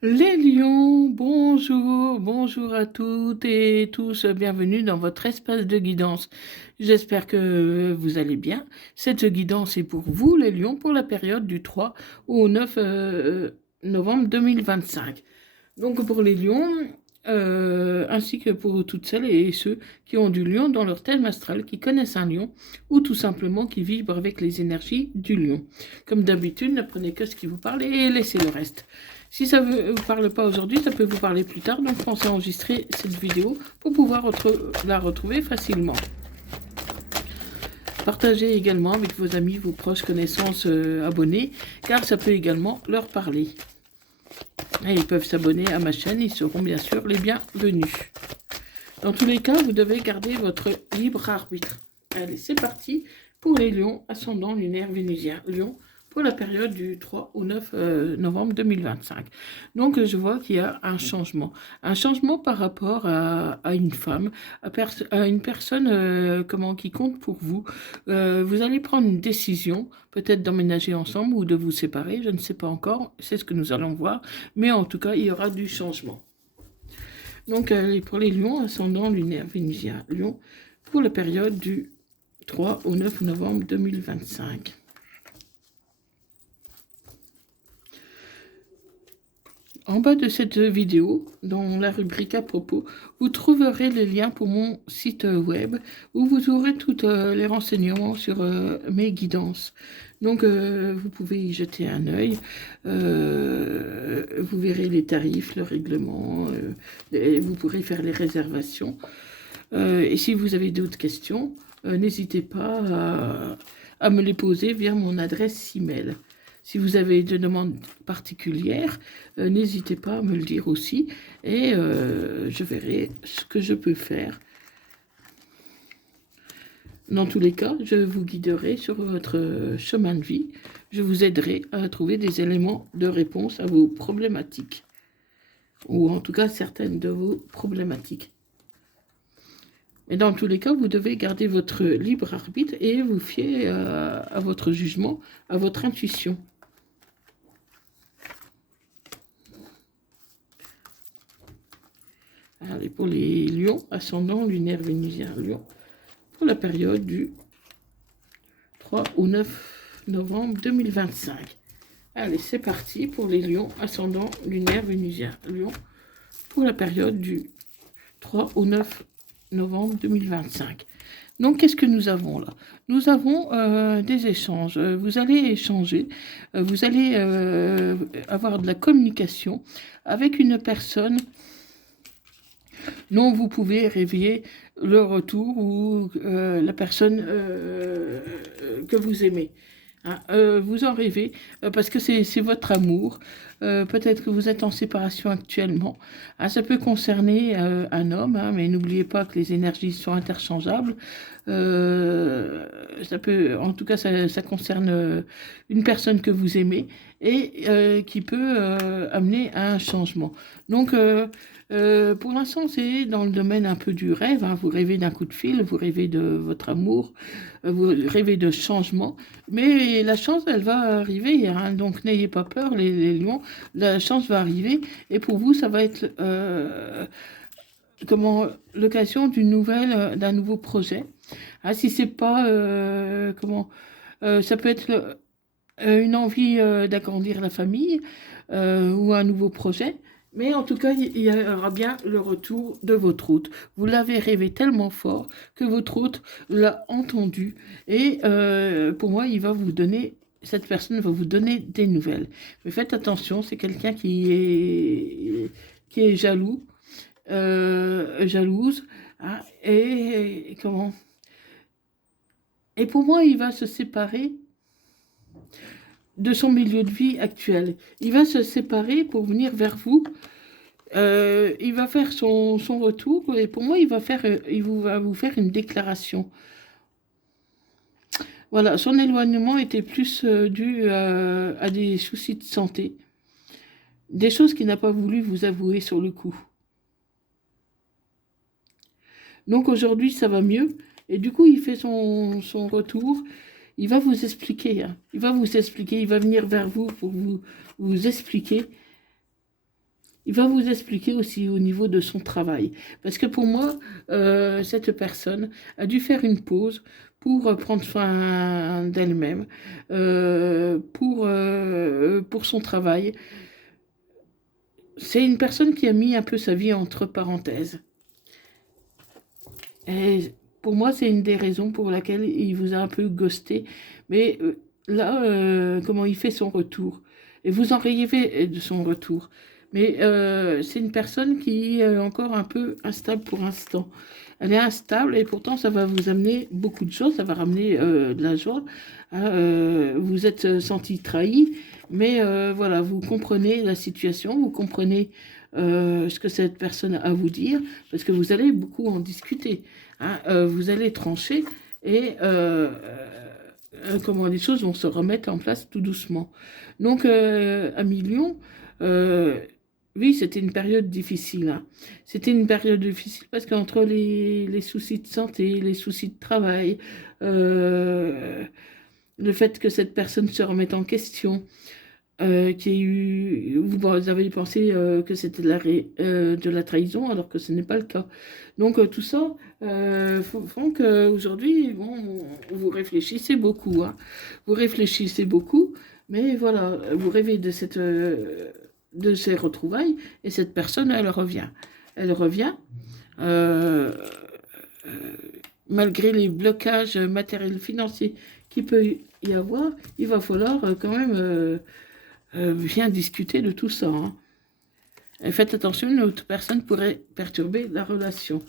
Les lions, bonjour, bonjour à toutes et tous, bienvenue dans votre espace de guidance. J'espère que vous allez bien. Cette guidance est pour vous, les lions, pour la période du 3 au 9 novembre 2025. Donc pour les lions, ainsi que pour toutes celles et ceux qui ont du lion dans leur thème astral, qui connaissent un lion, ou tout simplement qui vibrent avec les énergies du lion. Comme d'habitude, ne prenez que ce qui vous parle et laissez le reste. Si ça ne vous parle pas aujourd'hui, ça peut vous parler plus tard, donc pensez à enregistrer cette vidéo pour pouvoir la retrouver facilement. Partagez également avec vos amis, vos proches, connaissances, abonnés, car ça peut également leur parler. Et ils peuvent s'abonner à ma chaîne, ils seront bien sûr les bienvenus. Dans tous les cas, vous devez garder votre libre arbitre. Allez, c'est parti pour les lions, ascendant lunaire vénusien. Lion, pour la période du 3 au 9 novembre 2025. Donc, je vois qu'il y a un changement. Un changement par rapport à une femme, à une personne qui compte pour vous. Vous allez prendre une décision, peut-être d'emménager ensemble ou de vous séparer, je ne sais pas encore, c'est ce que nous allons voir. Mais en tout cas, il y aura du changement. Donc, pour les lions, ascendant lunaire vénusien, lion, pour la période du 3 au 9 novembre 2025. En bas de cette vidéo, dans la rubrique à propos, vous trouverez les liens pour mon site web où vous aurez tous les renseignements sur mes guidances. Donc, vous pouvez y jeter un œil. Vous verrez les tarifs, le règlement, et vous pourrez faire les réservations. Et si vous avez d'autres questions, n'hésitez pas à me les poser via mon adresse email. Si vous avez des demandes particulières, n'hésitez pas à me le dire aussi et je verrai ce que je peux faire. Dans tous les cas, je vous guiderai sur votre chemin de vie. Je vous aiderai à trouver des éléments de réponse à vos problématiques, ou en tout cas certaines de vos problématiques. Mais dans tous les cas, vous devez garder votre libre arbitre et vous fier à votre jugement, à votre intuition. Allez, pour les lions, ascendant lunaire vénusien lion, pour la période du 3 au 9 novembre 2025. Allez, c'est parti pour les lions, ascendant lunaire vénusien lion, pour la période du 3 au 9 novembre 2025. Donc, qu'est-ce que nous avons là? Nous avons des échanges. Vous allez échanger, vous allez avoir de la communication avec une personne dont vous pouvez rêver le retour ou la personne que vous aimez. Hein, vous en rêvez parce que c'est votre amour. Peut-être que vous êtes en séparation actuellement. Hein, ça peut concerner un homme, hein, mais n'oubliez pas que les énergies sont interchangeables. Ça peut, en tout cas, ça concerne une personne que vous aimez et qui peut amener à un changement. Donc, pour l'instant, c'est dans le domaine un peu du rêve. Hein. Vous rêvez d'un coup de fil, vous rêvez de votre amour, vous rêvez de changement. Mais la chance, elle va arriver. Hein. Donc, n'ayez pas peur, les lions. La chance va arriver. Et pour vous, ça va être l'occasion d'une nouvelle, d'un nouveau projet. Ah, si c'est pas ça peut être une envie d'agrandir la famille ou un nouveau projet. Mais en tout cas, il y aura bien le retour de votre hôte. Vous l'avez rêvé tellement fort que votre hôte l'a entendu. Et pour moi, cette personne va vous donner des nouvelles. Mais faites attention, c'est quelqu'un qui est jaloux, jalouse. Hein, et pour moi, il va se séparer de son milieu de vie actuel. Il va se séparer pour venir vers vous. Il va faire son retour et pour moi, il va vous faire une déclaration. Voilà, son éloignement était plus dû à des soucis de santé. Des choses qu'il n'a pas voulu vous avouer sur le coup. Donc aujourd'hui, ça va mieux. Et du coup, il fait son retour. Il va vous expliquer. Hein. Il va vous expliquer. Il va venir vers vous pour vous expliquer il va vous expliquer aussi au niveau de son travail. Parce que pour moi, cette personne a dû faire une pause pour prendre soin d'elle-même, pour son travail. C'est une personne qui a mis un peu sa vie entre parenthèses. Et pour moi, c'est une des raisons pour laquelle il vous a un peu ghosté. Mais là, comment il fait son retour. Et vous en rêvez de son retour. Mais c'est une personne qui est encore un peu instable pour l'instant. Elle est instable et pourtant ça va vous amener beaucoup de choses, ça va ramener de la joie. Hein, vous êtes senti trahi, mais voilà, vous comprenez la situation, vous comprenez ce que cette personne a à vous dire, parce que vous allez beaucoup en discuter. Hein, vous allez trancher et comment les choses vont se remettre en place tout doucement. Donc, à Million, oui, c'était une période difficile. Hein. C'était une période difficile parce qu'entre les soucis de santé, les soucis de travail, le fait que cette personne se remette en question, qu'il y ait eu, vous avez pensé que c'était de la trahison alors que ce n'est pas le cas. Donc tout ça font qu'aujourd'hui, bon, vous réfléchissez beaucoup. Hein. Vous réfléchissez beaucoup, mais voilà, vous rêvez de ces retrouvailles et cette personne, elle revient. Elle revient. euh, euh, Malgré les blocages matériels financiers qu'il peut y avoir, il va falloir quand même bien discuter de tout ça. Hein. Et faites attention, une autre personne pourrait perturber la relation.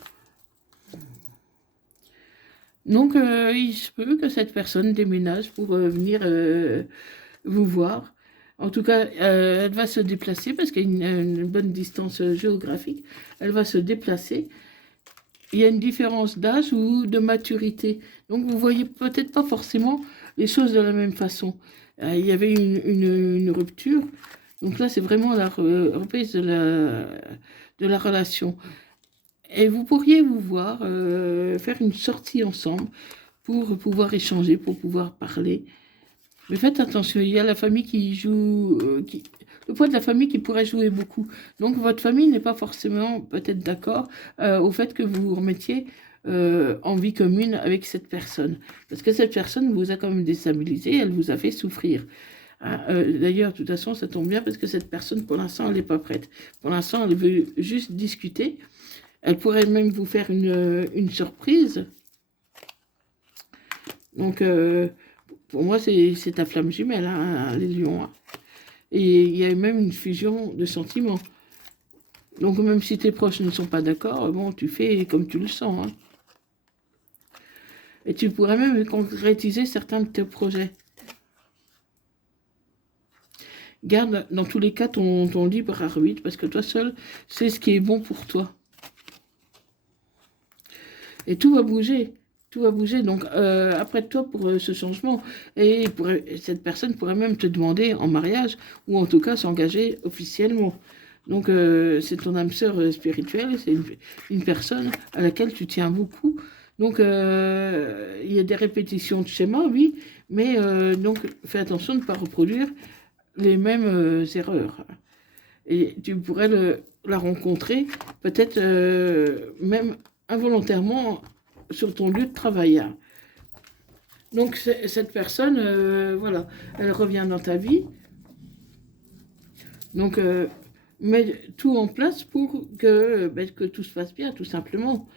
Donc, il se peut que cette personne déménage pour venir vous voir. En tout cas, elle va se déplacer parce qu'il y a une bonne distance géographique. Elle va se déplacer. Il y a une différence d'âge ou de maturité. Donc, vous voyez peut-être pas forcément les choses de la même façon. Il y avait une rupture. Donc là, c'est vraiment la reprise de la relation. Et vous pourriez vous voir faire une sortie ensemble pour pouvoir échanger, pour pouvoir parler. Mais faites attention, il y a la famille qui joue, le poids de la famille qui pourrait jouer beaucoup. Donc votre famille n'est pas forcément peut-être d'accord au fait que vous vous remettiez en vie commune avec cette personne. Parce que cette personne vous a quand même déstabilisé, elle vous a fait souffrir. Hein, d'ailleurs, de toute façon, ça tombe bien parce que cette personne, pour l'instant, elle n'est pas prête. Pour l'instant, elle veut juste discuter. Elle pourrait même vous faire une surprise. Donc, pour moi, c'est ta flamme jumelle, hein, les lions. Hein. Et il y a même une fusion de sentiments. Donc, même si tes proches ne sont pas d'accord, bon, tu fais comme tu le sens. Hein. Et tu pourrais même concrétiser certains de tes projets. Garde dans tous les cas ton libre arbitre, parce que toi seul, c'est ce qui est bon pour toi. Et tout va bouger. Tout va bouger. Donc, après toi, pour ce changement, et cette personne pourrait même te demander en mariage, ou en tout cas s'engager officiellement. Donc, c'est ton âme sœur spirituelle, c'est une personne à laquelle tu tiens beaucoup. Donc, il y a des répétitions de schémas, oui, mais donc, fais attention de ne pas reproduire les mêmes erreurs. Et tu pourrais la rencontrer, peut-être même involontairement sur ton lieu de travail. Hein. Donc cette personne, voilà, elle revient dans ta vie. Donc mets tout en place pour que tout se passe bien, tout simplement.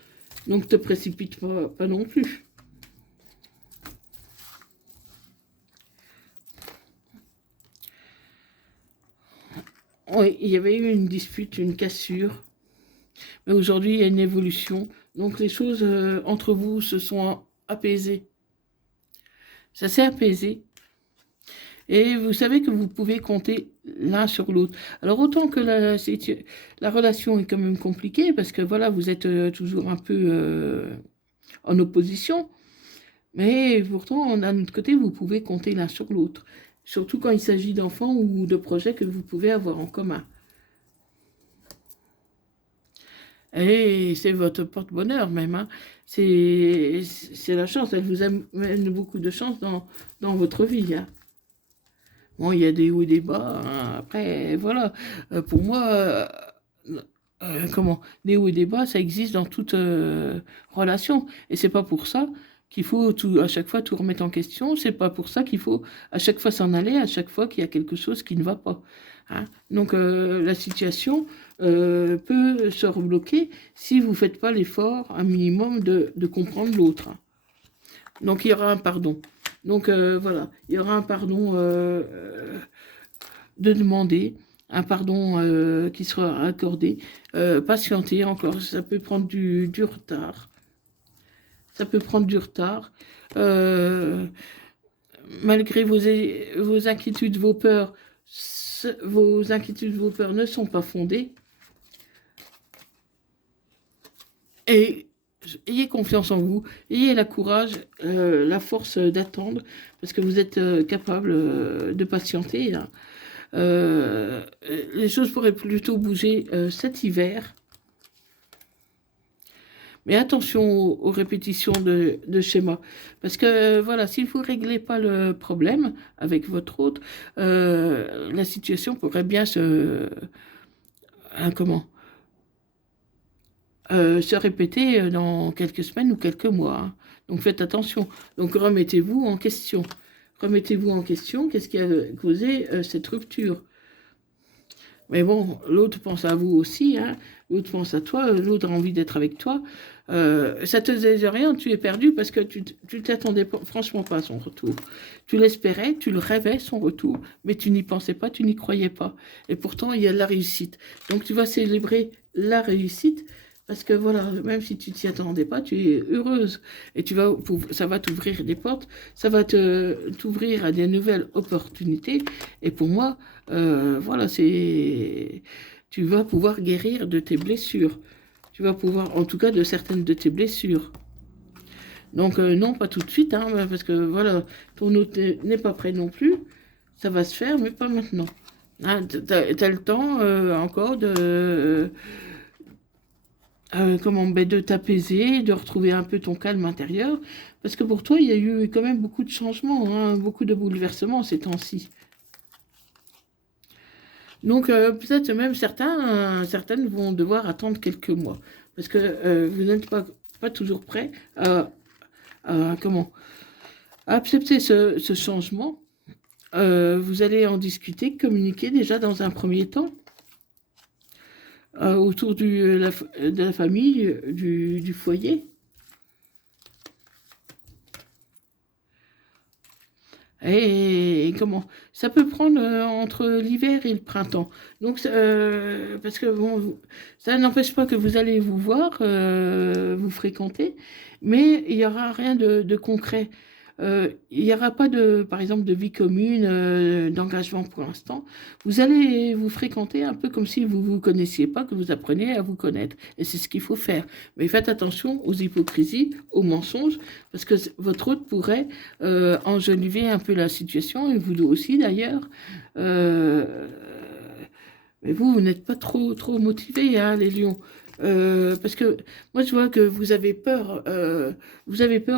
Donc te précipite pas non plus. Oui, il y avait eu une dispute, une cassure. Mais aujourd'hui, il y a une évolution. Donc les choses entre vous se sont apaisées. Ça s'est apaisé. Et vous savez que vous pouvez compter l'un sur l'autre. Alors autant que la relation est quand même compliquée, parce que voilà, vous êtes toujours un peu en opposition. Mais pourtant, d'un autre côté, vous pouvez compter l'un sur l'autre. Surtout quand il s'agit d'enfants ou de projets que vous pouvez avoir en commun. Et c'est votre porte-bonheur même. Hein. C'est la chance. Elle vous amène beaucoup de chance dans votre vie. Hein. Bon, il y a des hauts et des bas. Hein. Après, voilà. Pour moi, des hauts et des bas, ça existe dans toute relation. Et c'est pas pour ça qu'il faut à chaque fois tout remettre en question. C'est pas pour ça qu'il faut à chaque fois s'en aller, à chaque fois qu'il y a quelque chose qui ne va pas. Hein. Donc la situation peut se rebloquer si vous ne faites pas l'effort, un minimum, de comprendre l'autre. Donc il y aura un pardon. Donc voilà, il y aura un pardon de demander, un pardon qui sera accordé. Patienter encore, ça peut prendre du retard. Ça peut prendre du retard. Malgré vos inquiétudes, vos peurs ne sont pas fondées. Et ayez confiance en vous, ayez la courage, la force d'attendre, parce que vous êtes capable de patienter. Hein. Les choses pourraient plutôt bouger cet hiver. Mais attention aux répétitions de schémas. Parce que, voilà, si vous ne réglez pas le problème avec votre hôte, la situation pourrait bien se répéter dans quelques semaines ou quelques mois. Hein. Donc faites attention. Donc remettez-vous en question. Remettez-vous en question. Qu'est-ce qui a causé cette rupture ? Mais bon, l'autre pense à vous aussi, hein. L'autre pense à toi, l'autre a envie d'être avec toi. Ça te disait rien, tu es perdu parce que tu t'attendais franchement pas à son retour. Tu l'espérais, tu le rêvais, son retour, mais tu n'y pensais pas, tu n'y croyais pas. Et pourtant, il y a la réussite. Donc tu vas célébrer la réussite parce que voilà, même si tu t'y attendais pas, tu es heureuse. Et ça va t'ouvrir des portes, ça va t'ouvrir à des nouvelles opportunités. Et pour moi, voilà, tu vas pouvoir guérir de tes blessures. Tu vas pouvoir, en tout cas, de certaines de tes blessures. Donc, non, pas tout de suite, hein, parce que, voilà, ton hôte n'est pas prêt non plus. Ça va se faire, mais pas maintenant. Hein, t'as le temps encore de t'apaiser, de retrouver un peu ton calme intérieur. Parce que pour toi, il y a eu quand même beaucoup de changements, hein, beaucoup de bouleversements ces temps-ci. Donc, peut-être même certaines vont devoir attendre quelques mois. Parce que vous n'êtes pas toujours prêt à accepter ce changement. Vous allez en discuter, communiquer déjà dans un premier temps autour de la famille, du foyer. Et ça peut prendre entre l'hiver et le printemps. Donc, parce que bon, ça n'empêche pas que vous allez vous voir, vous fréquenter, mais il n'y aura rien de concret. Il n'y aura pas par exemple, de vie commune, d'engagement pour l'instant. Vous allez vous fréquenter un peu comme si vous ne vous connaissiez pas, que vous appreniez à vous connaître. Et c'est ce qu'il faut faire. Mais faites attention aux hypocrisies, aux mensonges, parce que votre hôte pourrait enjoliver un peu la situation, et vous aussi d'ailleurs. Mais vous n'êtes pas trop motivés, hein, les lions. Parce que moi, je vois que vous avez peur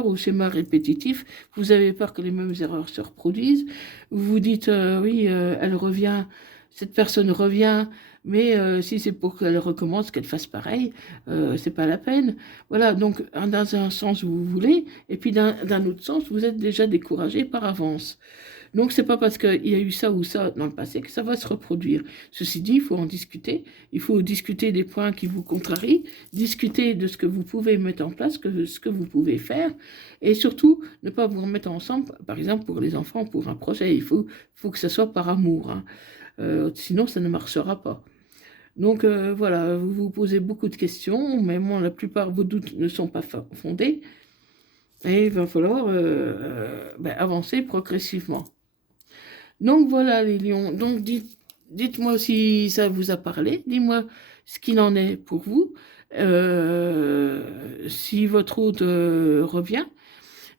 au schéma répétitif, vous avez peur que les mêmes erreurs se reproduisent. Vous vous dites, oui, elle revient, cette personne revient, mais si c'est pour qu'elle recommence, qu'elle fasse pareil, c'est pas la peine. Voilà, donc dans un sens, vous voulez, et puis d'un autre sens, vous êtes déjà découragé par avance. Donc, c'est pas parce qu'il y a eu ça ou ça dans le passé que ça va se reproduire. Ceci dit, il faut en discuter. Il faut discuter des points qui vous contrarient, discuter de ce que vous pouvez mettre en place, ce que vous pouvez faire, et surtout, ne pas vous remettre ensemble, par exemple, pour les enfants, pour un projet. Il faut que ça soit par amour. Hein. Sinon, ça ne marchera pas. Donc, voilà, vous vous posez beaucoup de questions, mais bon, la plupart de vos doutes ne sont pas fondés. Et il va falloir avancer progressivement. Donc voilà les lions, donc dites-moi si ça vous a parlé, dites-moi ce qu'il en est pour vous, si votre hôte revient,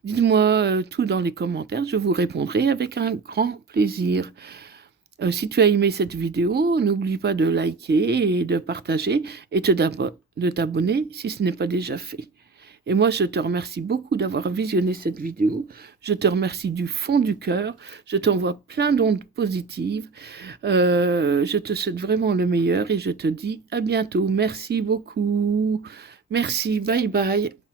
dites-moi tout dans les commentaires, je vous répondrai avec un grand plaisir. Si tu as aimé cette vidéo, n'oublie pas de liker et de partager et de t'abonner si ce n'est pas déjà fait. Et moi, je te remercie beaucoup d'avoir visionné cette vidéo. Je te remercie du fond du cœur. Je t'envoie plein d'ondes positives. Je te souhaite vraiment le meilleur et je te dis à bientôt. Merci beaucoup. Merci, bye bye.